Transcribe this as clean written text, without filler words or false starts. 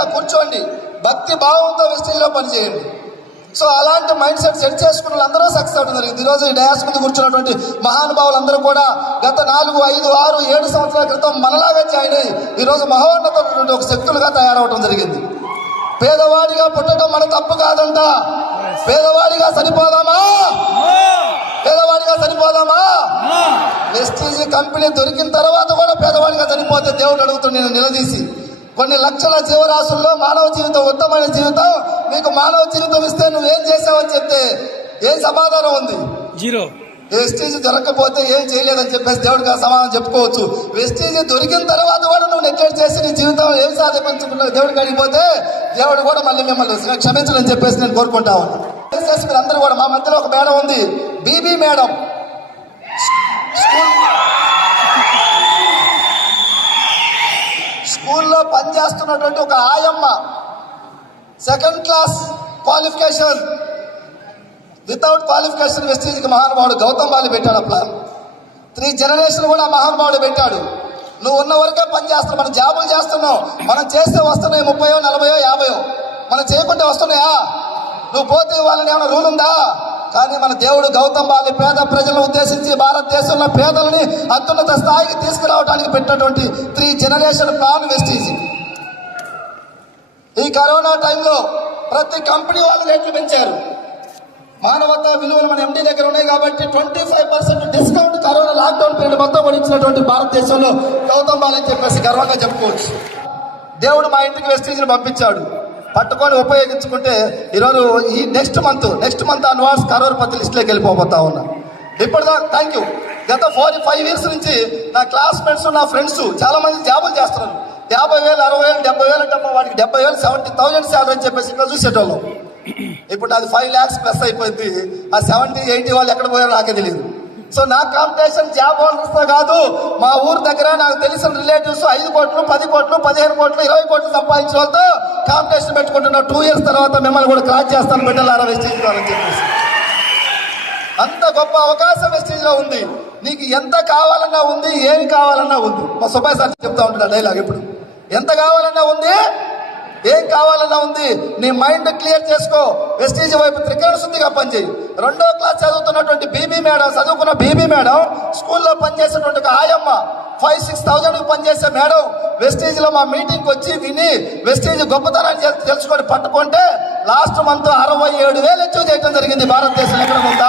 సైలెంట్గా కూర్చోండి, భక్తి భావంతో వెస్టీజ్లో పనిచేయండి. సో అలాంటి మైండ్ సెట్ చేసుకున్న వాళ్ళందరూ సక్సెస్ అవడం జరిగింది. ఈరోజు ఈ డయాస్ మీద కూర్చున్నటువంటి మహానుభావులందరూ కూడా గత 4, 5, 6, 7 సంవత్సరాల క్రితం మనలాగా జాయిన్ అయ్యి ఈరోజు మహోన్నతమైనటువంటి ఒక శక్తులుగా తయారవడం జరిగింది. పేదవాడిగా పుట్టడం మన తప్పు కాదంట. పేదవాడిగా సరిపోదామా? పేదవాడిగా సరిపోదామా? వెస్టీజ్ కంపెనీ దొరికిన తర్వాత కూడా పేదవాడిగా సరిపోతే దేవుడు అడుగుతుంది నేను నిలదీసి, కొన్ని లక్షల జీవరాశుల్లో మానవ జీవితం ఉత్తమైన జీవితం, నీకు మానవ జీవితం ఇస్తే నువ్వేం చేసావని చెప్తే ఏం సమాధానం ఉంది? జీరో. వెస్టీజ్ దొరకకపోతే ఏం చేయలేదని చెప్పేసి దేవుడికి సమాధానం చెప్పుకోవచ్చు. వెస్టీజ్ దొరికిన తర్వాత కూడా నువ్వు నెగ్లెక్ట్ చేసి నీ జీవితం ఏం సాధించుకున్నావు దేవుడికి అడిగిపోతే దేవుడు కూడా మళ్ళీ మిమ్మల్ని క్షమించాలని చెప్పేసి నేను కోరుకుంటా ఉన్నాను. మీరు అందరూ కూడా, మా మధ్యలో ఒక మేడం ఉంది, బీబీ మేడం. స్కూల్లో పనిచేస్తున్నటువంటి ఒక ఆయమ్మ, 2nd class qualification, without qualification వెస్టీజ్కి మహానుభావుడు గౌతమ్ బాలి పెట్టాడు. ఆ ప్లాన్ 3 జనరేషన్ కూడా మహానుభావుడు పెట్టాడు. నువ్వు ఉన్న వరకే పని చేస్తున్నావు, మనం జాబులు చేస్తున్నావు, మనం చేస్తే వస్తున్నాయి 30, 40, 50, మనం చేయకుంటే వస్తున్నాయా? నువ్వు పోతే వాళ్ళని ఏమైనా రూల్ ఉందా? కానీ మన దేవుడు గౌతమ్ బాలి పేద ప్రజలను ఉద్దేశించి భారతదేశంలో పేదలని అత్యున్నత స్థాయికి తీసుకురావడానికి పెట్టినటువంటి 3 జనరేషన్ ప్లాన్ వెస్టీజ్. ఈ కరోనా టైంలో ప్రతి కంపెనీ వాళ్ళు రేట్లు పెంచారు. మానవతా విలువలు మన ఎండీ దగ్గర ఉన్నాయి కాబట్టి 25% డిస్కౌంట్ కరోనా లాక్డౌన్ పీరియడ్ మొత్తం కూడా ఇచ్చినటువంటి భారతదేశంలో గౌతమ్ బాలి అని చెప్పేసి గర్వంగా చెప్పుకోవచ్చు. దేవుడు మా ఇంటికి వెస్టీజ్ని పంపించాడు, పట్టుకొని ఉపయోగించుకుంటే ఈరోజు ఈ నెక్స్ట్ మంత్ అన్వార్డ్స్ కరోర్పతి లిస్టులోకి వెళ్ళిపోతా ఉన్నా. ఇప్పుడు థ్యాంక్ యూ. గత 4-5 ఇయర్స్ నుంచి నా క్లాస్మేట్స్, నా ఫ్రెండ్స్ చాలా మంది జాబులు చేస్తున్నారు. 50,000, 60,000, 70,000 వాడికి 70,000, 70,000 శాలరీ అని చెప్పేసి ఇక్కడ చూసేటోళ్ళం. ఇప్పుడు అది 5 lakhs ప్లస్ అయిపోయింది. ఆ 70, 80 వాళ్ళు ఎక్కడ పోయారో నాకే తెలియదు. సో నా కాంపిటీషన్ జాబ్ హోల్డర్స్తో కాదు, మా ఊరు దగ్గర నాకు తెలిసిన రిలేటివ్స్ 5 కోట్లు, 10 కోట్లు, 15 కోట్లు, 20 కోట్లు సంపాదించిన వాళ్ళతో కాంపిటీషన్ పెట్టుకుంటున్నా. 2 years తర్వాత మిమ్మల్ని కూడా క్రాస్ చేస్తాను బిడ్డలారా వెస్టీజ్ అని చెప్పేసి. అంత గొప్ప అవకాశం వెస్టీజ్లో ఉంది. నీకు ఎంత కావాలన్నా ఉంది, ఏం కావాలన్నా ఉంది. మా సుబ్బాయి సార్ చెప్తా ఉంటాడు డైలాగ్, ఇప్పుడు ఎంత కావాలన్నా ఉంది, ఏం కావాలన్నా ఉంది. నీ మైండ్ క్లియర్ చేసుకో, వెస్టీజ్ వైపు త్రికరణ శుద్ధిగా పనిచేయి. 2వ క్లాస్ చదువుతున్నటువంటి చదువుకున్న బీబీ మేడం, స్కూల్లో పనిచేసేటువంటి ఒక ఆయమ్మ, 5-6 thousand పనిచేసే మేడం వెస్టీజ్లో మా మీటింగ్కి వచ్చి విని వెస్టీజ్ గొప్పతనాన్ని తెలుసుకొని పట్టుకుంటే లాస్ట్ మంత్ 67,000 అచీవ్ చేయడం జరిగింది. భారతదేశంలో ఎక్కడ ఉందా?